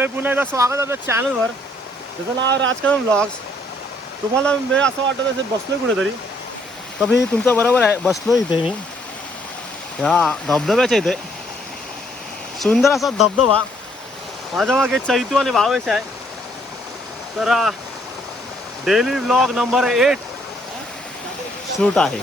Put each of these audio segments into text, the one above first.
मंडळी पुन्हा एकदा स्वागत आहे आपल्या चॅनलवर. त्याचं नाव राजकारण व्लॉग्स. तुम्हाला मी असं वाटत असेल बसलो कुठेतरी, तर मी तुमचं बरोबर आहे, बसलो इथे मी या धबधब्याच्या इथे. सुंदर असा धबधबा. माझ्या मागे चैतू आणि भावेश आहे. तर डेली व्लॉग नंबर 8 शूट आहे.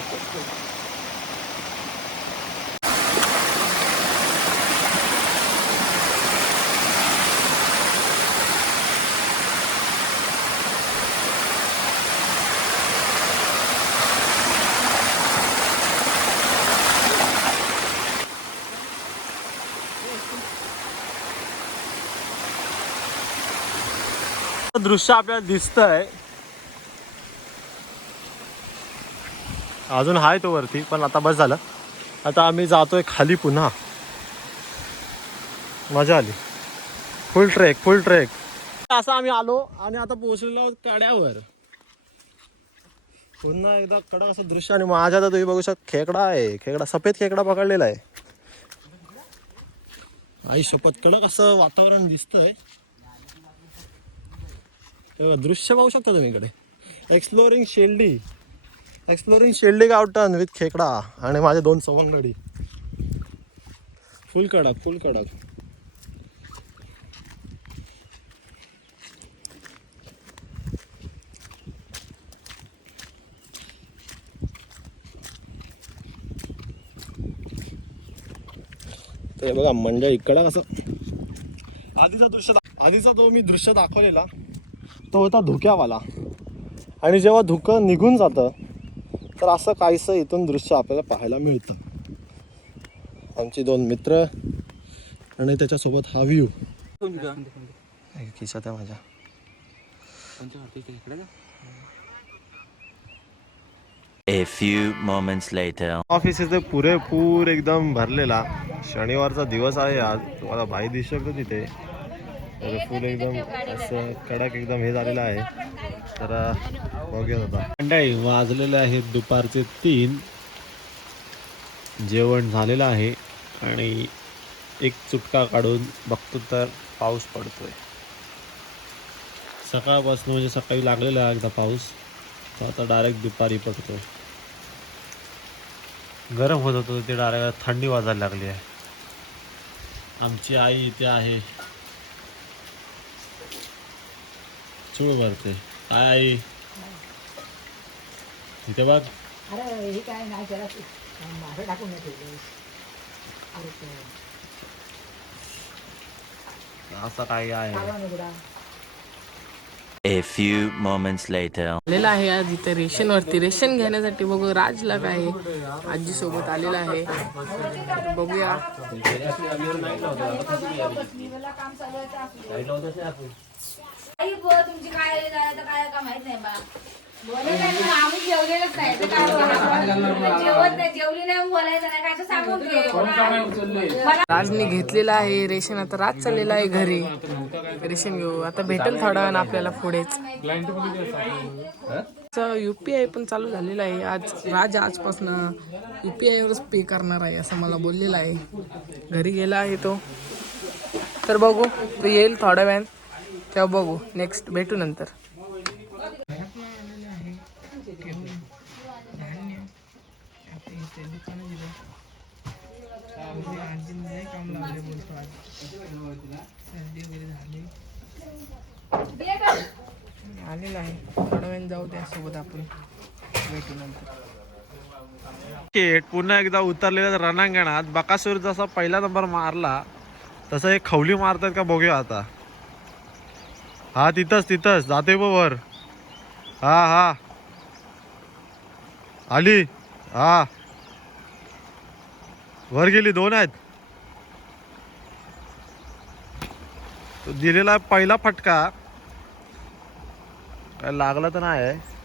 दृश्य आपल्याला दिसतंय, अजून आहे तो वरती, पण आता बस झालं. आता आम्ही जातोय खाली पुन्हा. मजा आली. फुल ट्रेक असं आम्ही आलो आणि आता पोहोचलेलो आहोत कड्यावर. पुन्हा एकदा कडक असं दृश्य. आणि माझ्या आता तुम्ही बघू शकता खेकडा आहे, सफेद खेकडा पकडलेला आहे. आई शपथ, कडक असं वातावरण दिसतंय. दृश्य पाहू शकता तुम्ही इकडे. एक्सप्लोरिंग शेल्डी गावटन विथ खेकडा आणि माझे 2 सवंगडी. फुल कडक. ते बघा म्हणजे इकडं कसं आधीचा तो मी दृश्य दाखवलेला तो होता धुक्यावाला. आणि जेव्हा धुकं निघून जातं तर असं काहीसं इथून दृश्य आपल्याला पाहायला मिळतं. आमची 2 मित्र आणि त्याच्यासोबत हा व्ह्यू. खिशात आहे माझ्या. A few moments later. Office इथे पुरेपूर एकदम भरलेला. शनिवारचा दिवस आहे आज. तुम्हाला भाई दिसू शकतो तिथे. तर फुल एकदम असं कडक एकदम हे झालेलं आहे. तर बघूया आता. मंडळी वाजलेले आहेत दुपारचे 3. जेवण झालेलं आहे आणि एक चुटका काढून बघतो तर पाऊस पडतोय. सकाळपासून म्हणजे सकाळी लागलेला आहे एकदा पाऊस, तर आता डायरेक्ट दुपारी पडतोय. गरम होत होतं ते डायरेक्ट थंडी वाजायला लागली आहे. आमची आई इथे आहे, चूळ भरते. काय आई इथे बघ. असं काही आहे. A few moments later. आलेला आहे आज इथे रेशनवरती रेशन घेण्यासाठी. बघू राजला काय आजी सोबत आलेला आहे. बघूया. तुमची काय का माहित नाही बा. आम्ही जेवलेलंच नाही तर काय जेवत नाही, जेवली नाही बोलायचं नाही काय सांगून. राजने घेतलेला आहे रेशन. आता राज चाललेला आहे घरी रेशन घेऊ. आता भेटेल थोडा वेळ आपल्याला पुढेच. UPI पण चालू झालेला आहे. राज आजपासून UPI वरच पे करणार आहे असं मला बोललेला आहे. घरी गेला आहे तो. तर बघू तो येईल थोड्या वेळात, तेव्हा बघू. नेक्स्ट भेटू नंतर. आलेला आहे थोड्या वेळ, जाऊ द्या सोबत आपण भेटू नंतर. पुन्हा एकदा उतरलेल्या रणांगणात बकासूर जसा पहिला नंबर मारला तसं एक खवली मारतात का बघूया आता. हा तिथंच जाते वर. हा आली. हा वर गेली. 2 आहेत. दिलेला पहिला फटका काय लागला तर नाही आहे.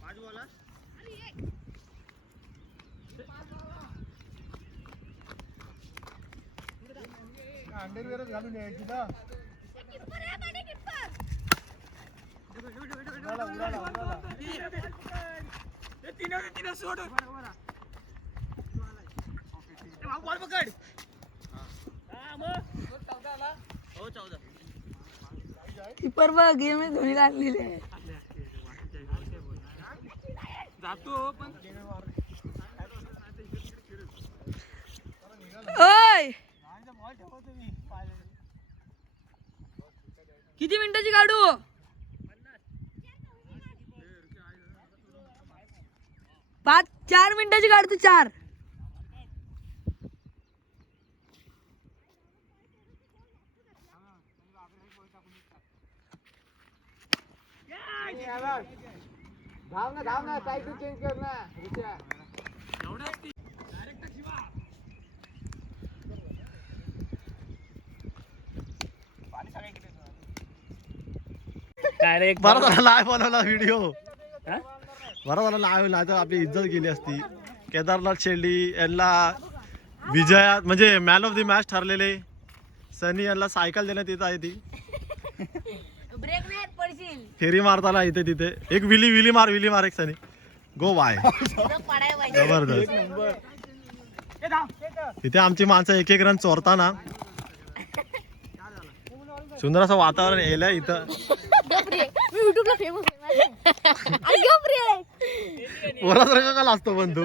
काय बोला अंडरवेअरच घालून यायची ना कीपर बघ गेम धुणी लागलेली आहे ओय किती मिनिटाची काढू 4 मिनिटाची काढ तू 4 धाव ना साईड चेंज कर ना बरं झालं लाईव्ह बनवला व्हिडिओ बरं झालं लाईव्ह नाही तर आपली इज्जत गेली असती. केदारनाथ शेळी यांना विजयात म्हणजे मॅन ऑफ द मॅच ठरलेले सनी यांना सायकल देण्यात येत आहे ती ब्रेक नाही पडशील फेरी मारताना इथे तिथे एक विली मार एक सनी गो बाय जबरदस्त. इथे आमची माणसं एक रन चोरताना सुंदर असं वातावरण येलंय इथं. मी युट्यूबला फेमस वरासारखा का लागतो पण तू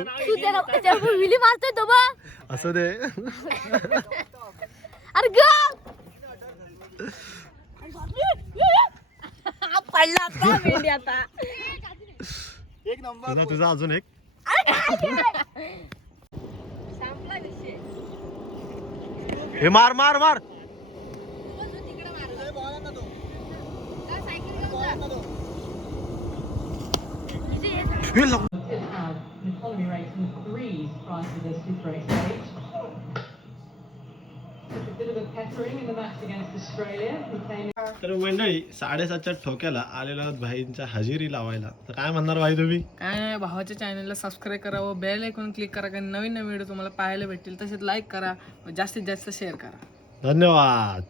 विली मारतोय तो बा असं दे अरे ग पडला आता मेंढी आता एक नंबर तुझा अजून एक संपला विषय हे मार तिकडे मार सायकल घेऊन जा economy rates in threes prior to this super race stage. Took a bit of a peppering in the match against Australia. He came in. तर मंडळी 7:30च्या ठोक्याला आलेला आहोत भाईंच्या हजेरी लावायला. तर काय म्हणणार भाई तुम्ही? काय नाही भावाच्या चॅनलला सबस्क्राईब करा व बेल आयकॉन क्लिक करा कारण नवीन नवीन व्हिडिओ तुम्हाला पाहायला भेटतील तसेच लाईक करा व जास्तीत जास्त शेअर करा. धन्यवाद.